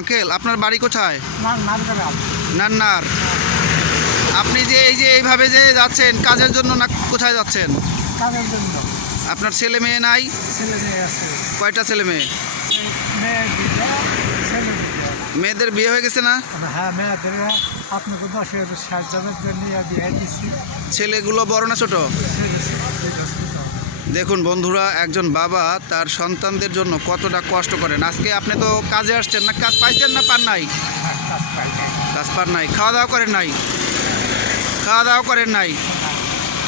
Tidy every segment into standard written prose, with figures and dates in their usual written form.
Uncle আপনার বাড়ি কোথায়? নান্নার। আপনি যে এইভাবে যে যাচ্ছেন কাজের জন্য না কোথায় যাচ্ছেন? কাজের জন্য। আপনার ছেলে মেয়ে নাই? ছেলে মেয়ে আছে। কয়টা ছেলে মেয়ে? মেয়ে দুইটা, ছেলে দুইটা। মেয়েদের বিয়ে হয়ে গেছে না? হ্যাঁ, মেয়েদের আপনাকে 10,000 সাহায্যের জন্য দিয়ে দিচ্ছি। ছেলেগুলো বড় না ছোট? দেখুন বন্ধুরা, একজন বাবা তার সন্তানদের জন্য কতটা কষ্ট করেন। আজকে আপনি তো কাজে আসছেন, না কাজ পাইছেন না পান নাই? কাজ পান নাই, খাওয়া দাওয়া করেন নাই? খাওয়া দাওয়া করেন নাই।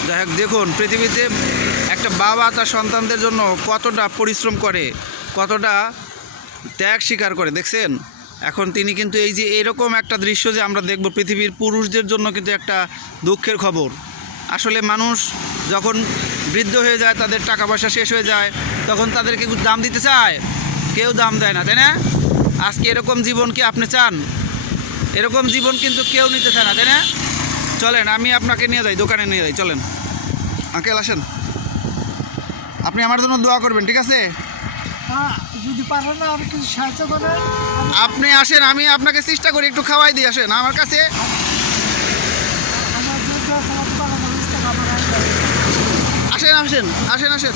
যাই হোক, দেখুন পৃথিবীতে একটা বাবা তার সন্তানদের জন্য কতটা পরিশ্রম করে, কতটা ত্যাগ স্বীকার করে। দেখছেন এখন তিনি কিন্তু এই যে এরকম একটা দৃশ্য যে আমরা দেখব, পৃথিবীর পুরুষদের জন্য কিন্তু একটা দুঃখের খবর। আসলে মানুষ যখন বৃদ্ধ হয়ে যায়, তাদের টাকা পয়সা শেষ হয়ে যায়, তখন তাদেরকে দাম দিতে চায়, কেউ দাম দেয় না, তাই না? আজকে এরকম জীবন কি আপনি চান? এরকম জীবন কিন্তু কেউ নিতে চায় না, তাই না? চলেন আমি আপনাকে নিয়ে যাই, দোকানে নিয়ে যাই, চলেন। আঙ্কেল আসেন, আপনি আমার জন্য দোয়া করবেন, ঠিক আছে? যদি পারেন না আমি কিছু সাহায্য করেন। আপনি আসেন, আমি আপনাকে চেষ্টা করি, একটু খাওয়াই দিয়ে আসেন আমার কাছে। আসেন আসেন আসেন আসেন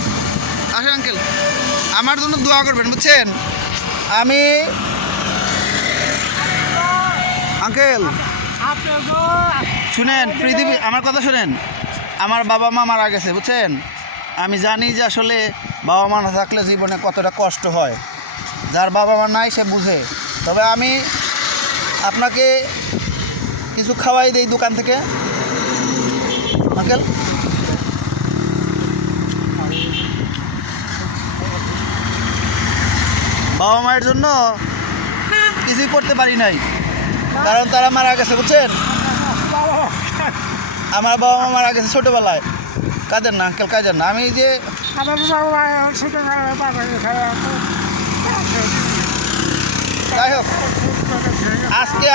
আসেন আঙ্কেল, আমার জন্য দোয়া করবেন, বুঝছেন? আমি আঙ্কেল শুনেন, পৃথিবী আমার কথা শুনেন। আমার বাবা মা মারা গেছে, বুঝছেন? আমি জানি যে আসলে বাবা মা না থাকলে জীবনে কতটা কষ্ট হয়। যার বাবা মা নাই সে বুঝে। তবে আমি আপনাকে কিছু খাওয়াই দেই দোকান থেকে, আঙ্কেল। বাবা মায়ের জন্য কিছুই করতে পারি নাই, কারণ তারা মারা গেছে, বুঝছেন? আমার বাবা মা মারা গেছে ছোটোবেলায়। কাঁদেন না আঙ্কেল, কাঁদেন না। আমি যে যাই হোক,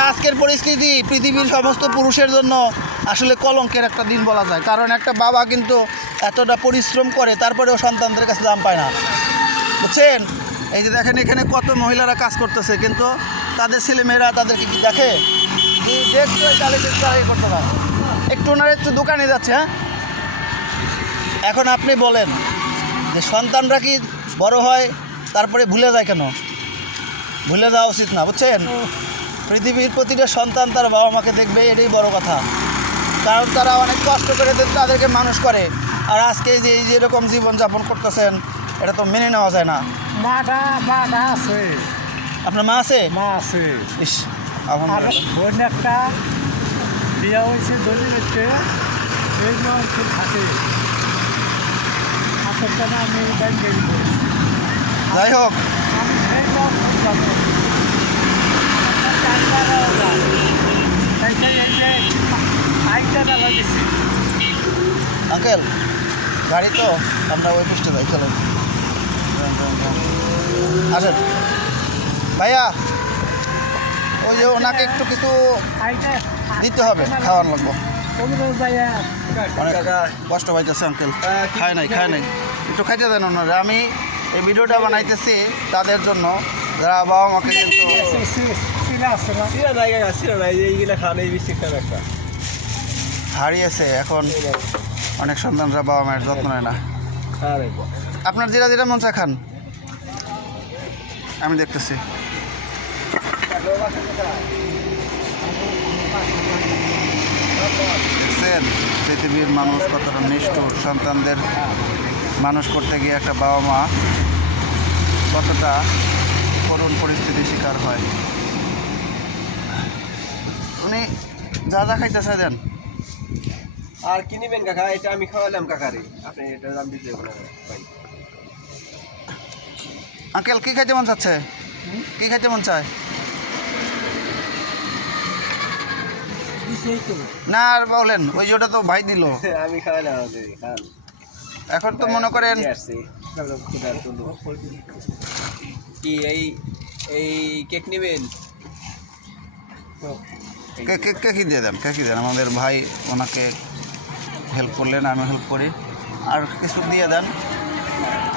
আজকের পরিস্থিতি পৃথিবীর সমস্ত পুরুষের জন্য আসলে কলঙ্কের একটা দিন বলা যায়। কারণ একটা বাবা কিন্তু এতটা পরিশ্রম করে, তারপরেও সন্তানদের কাছে দাম পায় না, বুঝছেন? এই যে দেখেন এখানে কত মহিলারা কাজ করতেছে, কিন্তু তাদের ছেলেমেয়েরা তাদেরকে কি দেখে? দেখতে তাহলে করতে পারে। একটু ওনারা একটু দোকানে যাচ্ছে। হ্যাঁ, এখন আপনি বলেন যে সন্তানরা কি বড় হয় তারপরে ভুলে যায় কেন? ভুলে যাওয়া উচিত না, বুঝছেন? পৃথিবীর প্রতিটা সন্তান তার বাবা মাকে দেখবে, এটাই বড় কথা। কারণ তারা অনেক কষ্ট করে তাদেরকে মানুষ করে। আর আজকে এই যে এরকম জীবনযাপন করতেছেন, এটা তো মেনে নেওয়া যায় না। মাটা আছে। আপনার মা আছে? মা আছে। ইস, বোন একটা বিয়ে হয়েছে দলিলতে, সেই থাকে আপনার আমি ব্যাংকে। যাই হোক, আঙ্কেল গাড়ি তো আমরা ওই পোস্টে যাই, চলেন আসেন। ভাইয়া ওই যে ওনাকে একটু কিছু দিতে হবে, খাওয়ান লাগবো। অনেক কষ্ট পাইতেছে আঙ্কেল, খায় নাই একটু খাইতে দেন ওনারা। আমি এই ভিডিওটা বানাইতেছি তাদের জন্য যারা বাবা মাকে কিন্তু হারিয়েছে। এখন অনেক সন্তানরা বাবা মায়ের যত্ন নেয় না। আপনার যেটা মন চায় খান, আমি দেখতেছি। দেখছেন পৃথিবীর মানুষ কতটা নিষ্ঠুর। সন্তানদের মানুষ করতে গিয়ে একটা বাবা মা কতটা করুণ পরিস্থিতির শিকার হয়। উনি যা খাইতে দেন। আর কি নিবেন কাকা? এটা আমি খাওয়ালাম কাকারে, আপনি এটা দাম দিতে ভাই। আঙ্কেল কি খাইতে মন চাচ্ছে? কি খাইতে মন চায়? না আর বলেন, ওই যে ওটা তো ভাই দিল। আমি খাওয়ালাম। এখন তো মনে করেন কি এই কেক নিবেন? কেকি দিয়ে দেন, কেকি দেন। আমাদের ভাই ওনাকে হেল্প করলেন, আমি হেল্প করি। আর কিছু দিয়ে দেন।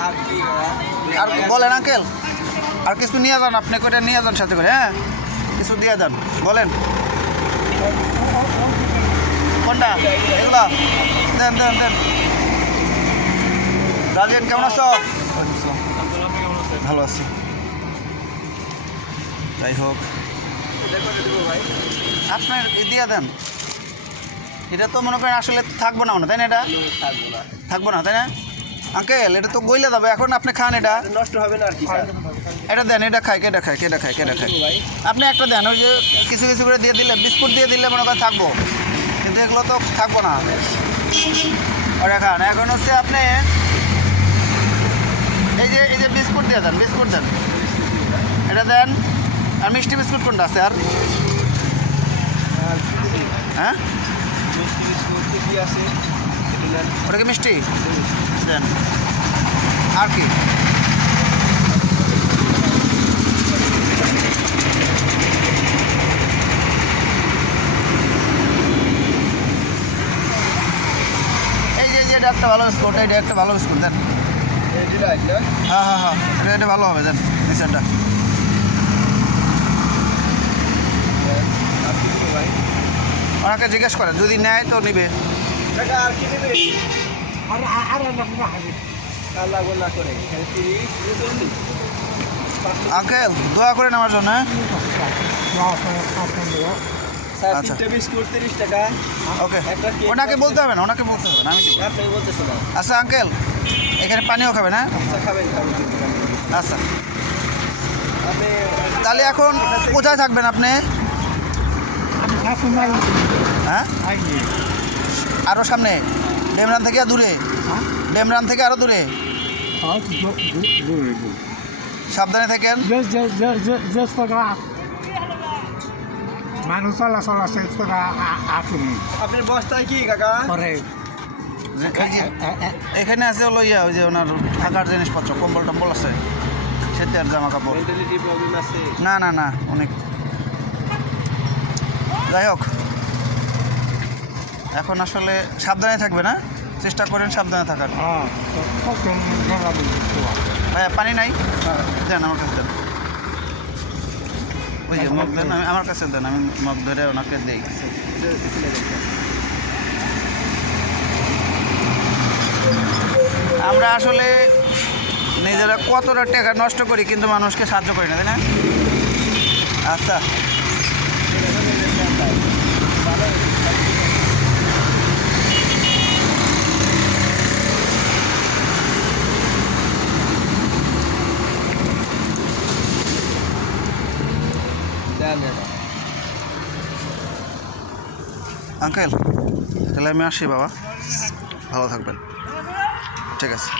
আর কি আর বলেন আঙ্কেল। আর কিছু নিয়ে যান, আপনি কয়টা নিয়ে যান সাথে করে, হ্যাঁ কিছু দিয়ে যান, বলেন কোনটা এগুলা দেন দেন দেন। রাজেন কেমন আছো? ভালো আছি। যাই হোক আপনার দিয়ে দেন, এটা তো মনে করেন আসলে থাকবো না মনে, তাই না? এটা থাকবো না, তাই না আঙ্কেল? এটা তো গইলে যাবে, এখন আপনি খান, এটা নষ্ট হবে না আর কি এটা দেন, এটা খাই, কেটা খাই, কেটা খাই, কেটা খাই। আপনি একটা দেন, ওই যে কিছু কিছু করে দিয়ে দিলে, বিস্কুট দিয়ে দিলে মনে করেন থাকবো, কিন্তু এগুলো তো থাকবো না। ওটা খান। এখন হচ্ছে আপনি এই যে বিস্কুট দিয়ে দেন, বিস্কুট দেন, এটা দেন। আর মিষ্টি বিস্কুট কোনটা আছে? আর হ্যাঁ মিষ্টি বিস্কুট কি আছে এটা নেন। ওটা কি মিষ্টি দেন। আর কি? এই যে এটা একটা ভালো বিস্কুট, এটা একটা ভালো বিস্কুট দেন। এই ডিলাইট না হ্যাঁ হ্যাঁ হ্যাঁ, এটা ভালো হবে, দেন নিচেরটা। আর কি দিব ভাই? ওনাকে জিজ্ঞেস করেন, যদি নেয় তো নিবে। কাকা আর কি দিবে? আর লাগবে না হাবি আর লাগবে না করে এখানে 30 40 আঙ্কেল দোয়া করেন আমার জন্য, হ্যাঁ? স্যার আচ্ছা। 3টে বিস্কুট 30 টাকা। ওকে, একটা কেক ওনাকে বলতে হবে না, ওনাকে বলতে হবে না, আমি দেবো। আপনাকে বলতেছ না। আচ্ছা আঙ্কেল, এখানে পানিও খাবেন, হ্যাঁ? আচ্ছা খাবেন খাবেন। আচ্ছা, আপনি তাহলে এখন কোথায় থাকবেন আপনি? হ্যাঁ আরও সামনে, ডেমরান থেকে দূরে, ডেমরান থেকে আরও দূরে। সাবধানে থাকেন। মানুষ চলাচল আছে আপনি আপনার বস্তায় কি কাকা? করে এই যে এখানে আছে হলো ইয়া, ওই যে ওনার থাকার জিনিসপত্র, কম্বল টম্বল আছে, সেতে আর জামা কাপড়। মেন্টালিটি প্রবলেম আছে। না না না, অনেক। যাই হোক, এখন আসলে সাবধানে থাকবে না, চেষ্টা করেন সাবধানে থাকার। ভাইয়া পানি নাই? দেন আমার কাছে দেন, ওই যে মগ দেন, আমার কাছে দেন, আমি মগ ধরে ওনাকে দিই। আমরা আসলে নিজেরা কতটা টাকা নষ্ট করি কিন্তু মানুষকে সাহায্য করি না, তাই না? আচ্ছা আঙ্কেল, তাহলে আমি আসি বাবা, ভালো থাকবেন, ঠিক আছে।